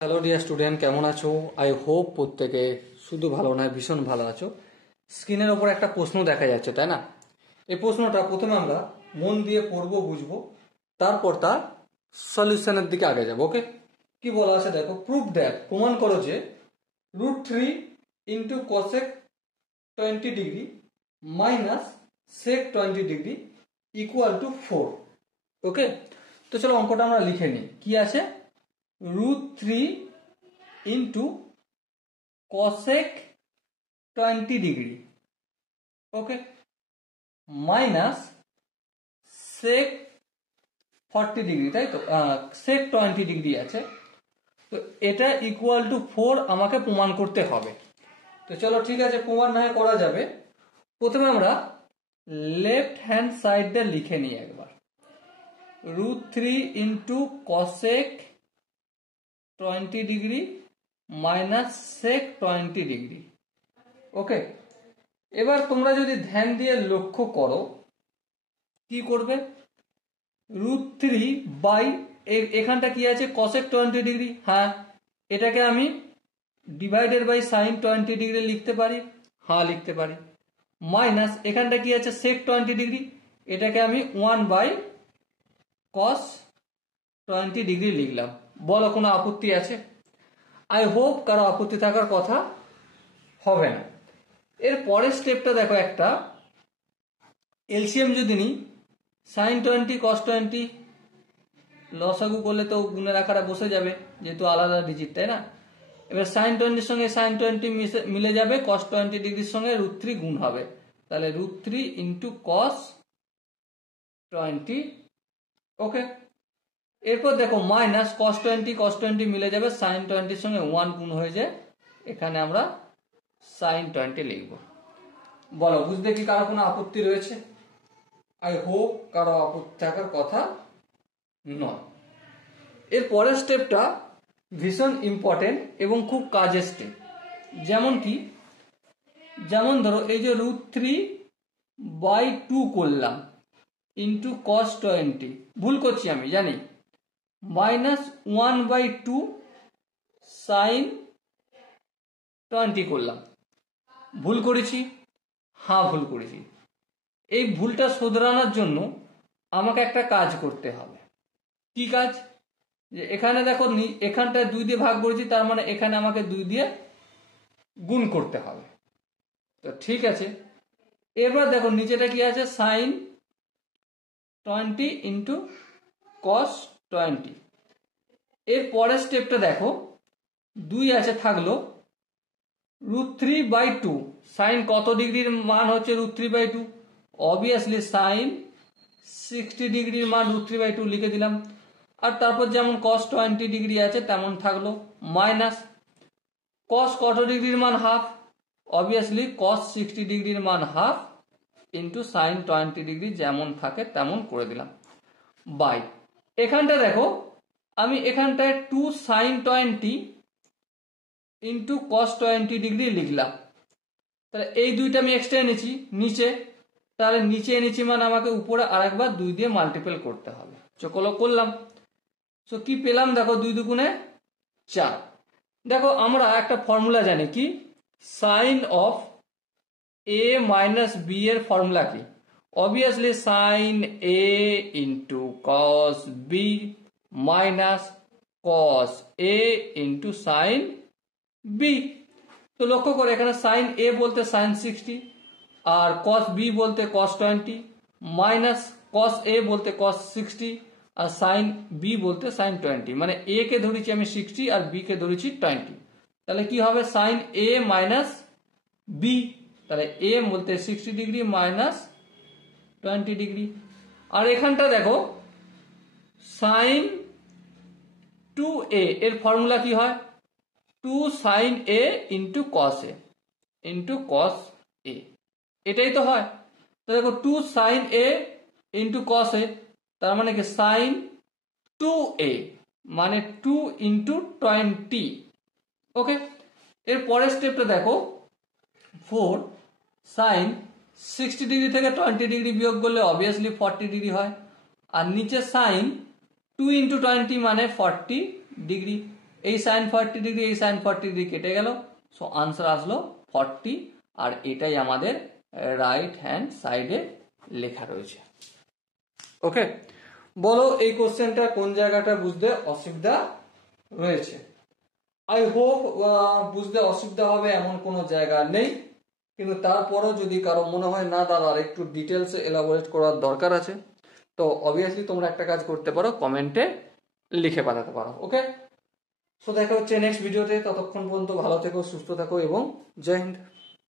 Hello dear student, কেমন আছো? I hope প্রত্যেকে শুধু ভালো নয়, ভীষণ ভালো আছো। স্ক্রিনের ওপর একটা প্রশ্ন দেখা যাচ্ছে, তাই না? এই প্রশ্নটা প্রথমে আমরা মন দিয়ে পড়বো, বুঝবো, তারপর তার সলিউশনের দিকে আগে যাবো। ওকে, কি বলা আছে দেখো। প্রুভ দ্যাট, প্রমাণ করো যে √3 into cosec 20 degree minus sec 20 degree equal to 4। Okay, তো চলো অঙ্কটা আমরা লিখে নিই। কি আছে? √3 into cosec 20 degree, okay, minus sec 40 degree, তাই তো? সেক 20 ডিগ্রি আছে, তো এটা ইকুয়াল টু 4 আমাকে প্রমাণ করতে হবে। তো চলো ঠিক আছে, প্রমাণ না করা যাবে। প্রথমে আমরা লেফট হ্যান্ড সাইডটা লিখে নিই একবার। √3 into cosec 20 degree minus sec 20 degree. Okay, এবার তোমরা যদি ধ্যান দিয়ে লক্ষ্য করো, কি করবে? √3 বাই এখানটা কি আছে? Cosec 20 degree. হ্যাঁ, এটাকে আমি ডিভাইডেড বাই সাইন 20 ডিগ্রি লিখতে পারি। হ্যাঁ, লিখতে পারি। মাইনাস এখানটা কি আছে? সেক 20 ডিগ্রি। এটাকে আমি 1 বাই কস 20 ডিগ্রি লিখলাম। বলো, কোনো আপত্তি আছে? আই হোপ কারো আপত্তি থাকার কথা হবে না। এর পরের স্টেপটা দেখো, একটা এলসিএম যদি নিই, সাইন 20 কস 20 লসাগু করলে তো গুণের আকারে বসে যাবে, যেহেতু আলাদা ডিজিট, তাই না? এবার সাইন 20 সঙ্গে সাইন 20 মিলে যাবে, কস 20 ডিগ্রির সঙ্গে √3 গুণ হবে, তাহলে √3 ইন্টু কস 20। ওকে, এরপর দেখো মাইনাস কস 20 মিলে যাবে, সাইন 20 সঙ্গে 1 গুণ হয়ে যায়, এখানে আমরা সাইন 20 লিখব। বলো, বুঝতে কি কারো কোনো আপত্তি রয়েছে? আই হোপ কারো আপত্তি থাকার কথা নয়। এর পরের স্টেপটা ভীষণ ইম্পর্টেন্ট এবং খুব কাজের স্টেপ। যেমন কি, যেমন ধরো এই যে √3 বাই 2 করলাম ইন্টু কস 20, ভুল করছি আমি জানি, মাইনাস 1 বাই 2 সাইন 20 করলাম। ভুল করেছি? হ্যাঁ, ভুল করেছি। এই ভুলটা শোধরানোর জন্য আমাকে একটা কাজ করতে হবে। কি কাজ? যে এখানে দেখো, এখানটায় 2 দিয়ে ভাগ করেছি, তার মানে এখানে আমাকে 2 দিয়ে গুণ করতে হবে। তো ঠিক আছে, এবার দেখো নিচেটা কি আছে? Sine 20 into cos 20। এর পরের স্টেপটা দেখো, 2 আছে, থাকলো √3 বাই 2। সাইন কত ডিগ্রির মান হচ্ছে √3 বাই 2? অবভিয়াসলি সাইন 60 ডিগ্রির মান √3 বাই 2 লিখে দিলাম। আর তারপর যেমন কস 20 ডিগ্রি আছে তেমন থাকলো, মাইনাস কস কত ডিগ্রির মান? হাফ, অবভিয়াসলি কস 60 ডিগ্রির মান হাফ ইন্টু সাইন 20 ডিগ্রি যেমন থাকে তেমন করে দিলাম, বাই এখানটা দেখো আমি এখানটায় 2 সাইন 20 ইন্টু কস 20 ডিগ্রি লিখলাম। তাহলে এই দুইটা আমি এক্সট্রা এনেছি নিচে, তাহলে নিচে এনেছি মানে আমাকে উপরে আরেকবার 2 দিয়ে মাল্টিপল করতে হবে। চলো করলাম। তো কি পেলাম দেখো, 2 দুগুণে 4। দেখো আমরা একটা ফর্মুলা জানি, কি? Sine of A minus B এর ফর্মুলা কি? Obviously sine A into cos B minus cos A into sine B. তো লক্ষ্য করে, এখানে সাইন এ বলতে সাইন 60 আর কস বি বলতে কস 20 মাইনাস কস এ বলতে কস 60 আর সাইন বি বলতে সাইন 20, মানে এ কে ধরেছি আমি 60 আর বি কে ধরেছি 20। তাহলে কি হবে? সাইন এ মাইনাস বি, তাহলে এ বলতে 60 ডিগ্রি মাইনাস 20 ডিগ্রি। আর এখানটা দেখো সাইন 2a এর ফর্মুলা কি হয়? 2 sign A into cos A into কস এ, এটাই তো হয়। তো দেখো 2 সাইন এ ইন্টু কস এ, তার মানে কি সাইন 2a মানে 2 ইন্টু 20। ওকে, এর পরের স্টেপটা দেখো, 4 সাইন 60 ডিগ্রি থেকে 20 ডিগ্রি বিয়োগ করলে অবভিয়াসলি 40 ডিগ্রি হয়। আর নিচে সাইন 2 ইন্টু 20 মানে 40 ডিগ্রি। এই সাইন 40 ডিগ্রি এই সাইন 40 ডিগ্রি কেটে গেল, সো আনসার আসলো 40, আর এটাই আমাদের রাইট হ্যান্ড সাইডে লেখা রয়েছে। ওকে, বলো এই কোশ্চেনটা কোন জায়গাটা বুঝতে অসুবিধা রয়েছে? আই হোপ বুঝতে অসুবিধা হবে এমন কোনো জায়গা নেই, কিন্তু তারপরও যদি কারো মনে হয় না দাদা আর একটু ডিটেলসে এলাবোরেট করার দরকার আছে, তো অবভিয়াসলি তোমরা একটা কাজ করতে পারো, কমেন্টে লিখে পাঠাতে পারো। ওকে, সো দেখা হচ্ছে নেক্সট ভিডিওতে, ততক্ষণ পর্যন্ত ভালো থেকো, সুস্থ থাকো এবং জয় হিন্দ।